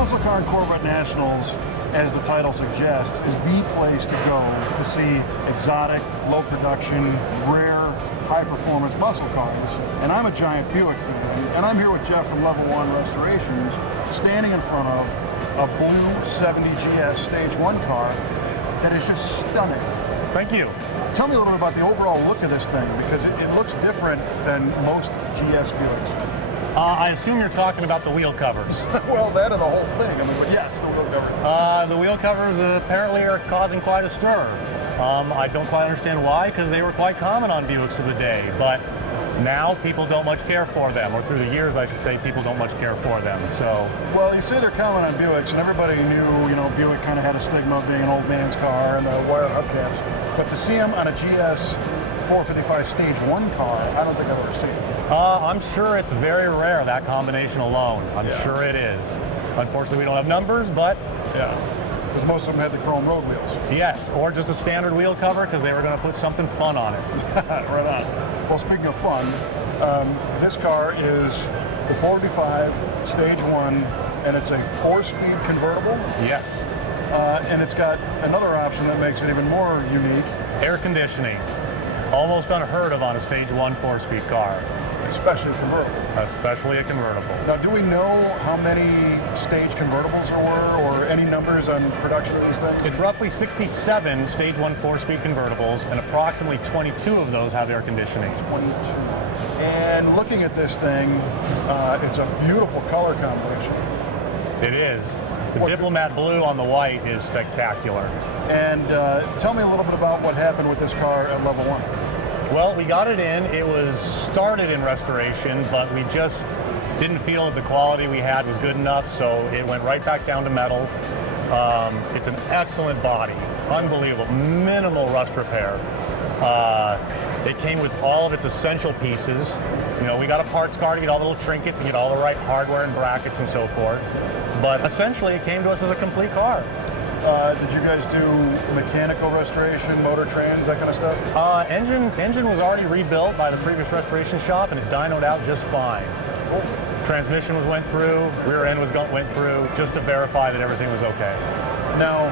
Muscle Car and Corvette Nationals, as the title suggests, is the place to go to see exotic, low production, rare, high performance muscle cars. And I'm a giant Buick fan, and I'm here with Jeff from Level 1 Restorations, standing in front of a blue 70 GS Stage 1 car that is just stunning. Thank you. Tell me a little bit about the overall look of this thing, because it looks different than most GS Buicks. I assume you're talking about the wheel covers. Well, that and the whole thing. I mean, but yes, the wheel covers. The wheel covers apparently are causing quite a stir. I don't quite understand why, because they were quite common on Buicks of the day, but now people don't much care for them, or through the years, I should say, people don't much care for them. So, well, you say they're common on Buicks, and everybody knew, you know, Buick kind of had a stigma of being an old man's car and the wire hubcaps. But to see them on a GS 455 Stage 1 car, I don't think I've ever seen it. I'm sure it's very rare, that combination alone. I'm sure it is. Unfortunately, we don't have numbers, but yeah, because most of them had the chrome road wheels. Yes, or just a standard wheel cover because they were going to put something fun on it. Right on. Well, speaking of fun, this car is the 455 Stage 1, and it's a 4-speed convertible. Yes. And it's got another option that makes it even more unique. Air conditioning. Almost unheard of on a Stage 1 4-speed car. Especially convertible. Especially a convertible. Now, do we know how many Stage convertibles there were, or any numbers on production of these things? It's roughly 67 Stage 1 4-speed convertibles, and approximately 22 of those have air conditioning. 22. And looking at this thing, it's a beautiful color combination. It is. The Diplomat blue on the white is spectacular. And tell me a little bit about what happened with this car at Level 1. Well, we got it in. It was started in restoration, but we just didn't feel that the quality we had was good enough, so it went right back down to metal. It's an excellent body, unbelievable, minimal rust repair. It came with all of its essential pieces. You know, we got a parts car to get all the little trinkets and get all the right hardware and brackets and so forth. But essentially, it came to us as a complete car. Did you guys do mechanical restoration, motor trans, that kind of stuff? Engine was already rebuilt by the previous restoration shop, and it dynoed out just fine. Cool. Transmission went through, rear end went through, just to verify that everything was okay. Now,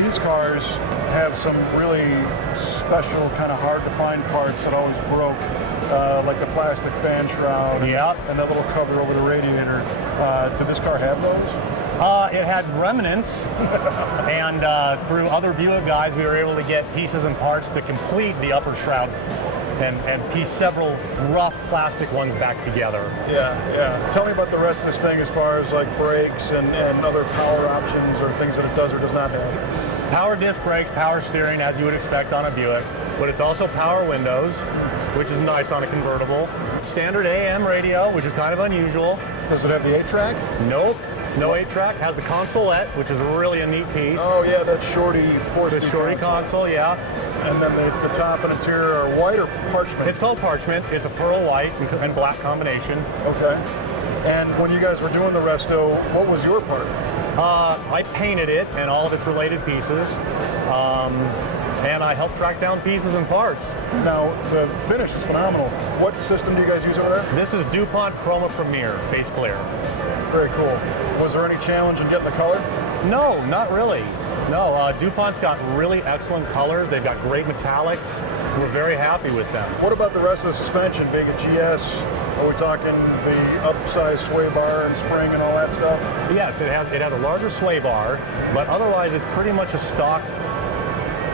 these cars have some really special, kind of hard to find parts that always broke, like the plastic fan shroud and that little cover over the radiator. Did this car have those? It had remnants, and through other Buick guys, we were able to get pieces and parts to complete the upper shroud and piece several rough plastic ones back together. Yeah. Tell me about the rest of this thing as far as like brakes and other power options or things that it does or does not have. Power disc brakes, power steering, as you would expect on a Buick, but it's also power windows, which is nice on a convertible. Standard AM radio, which is kind of unusual. Does it have the 8-track? Nope. No 8-track. Has the consolette, which is really a neat piece. Oh yeah, that shorty 4-speed The shorty console, yeah. And then the top and interior are white or parchment? It's called parchment. It's a pearl white and black combination. Okay. And when you guys were doing the resto, what was your part? I painted it and all of its related pieces. And I helped track down pieces and parts. Now, the finish is phenomenal. What system do you guys use over there? This is DuPont Chroma Premier, base clear. Very cool. Was there any challenge in getting the color? No, not really. No, DuPont's got really excellent colors. They've got great metallics. We're very happy with them. What about the rest of the suspension? Being a GS, are we talking the upsized sway bar and spring and all that stuff? Yes, it has a larger sway bar, but otherwise it's pretty much a stock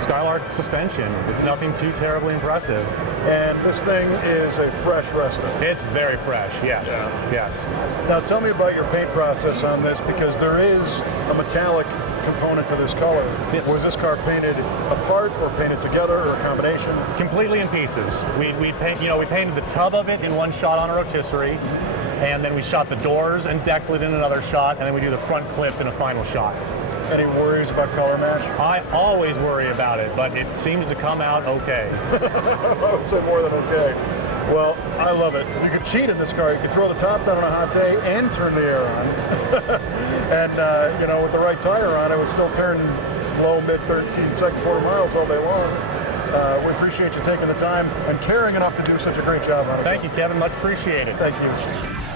Skylark suspension. It's nothing too terribly impressive. And this thing is a fresh Resto. It's very fresh, yes. Yeah. Yes. Now tell me about your paint process on this, because there is a metallic component to this color. Yes. Was this car painted apart or painted together or a combination? Completely in pieces. We painted the tub of it in one shot on a rotisserie, and then we shot the doors and deck lid in another shot, and then we do the front clip in a final shot. Any worries about color match? I always worry about it, but it seems to come out okay. I would say more than okay. Well, I love it. You could cheat in this car. You could throw the top down on a hot day and turn the air on. And, with the right tire on, it would still turn low, mid 13 second quarter miles all day long. We appreciate you taking the time and caring enough to do such a great job on it. Thank you, Kevin. Much appreciated. Thank you.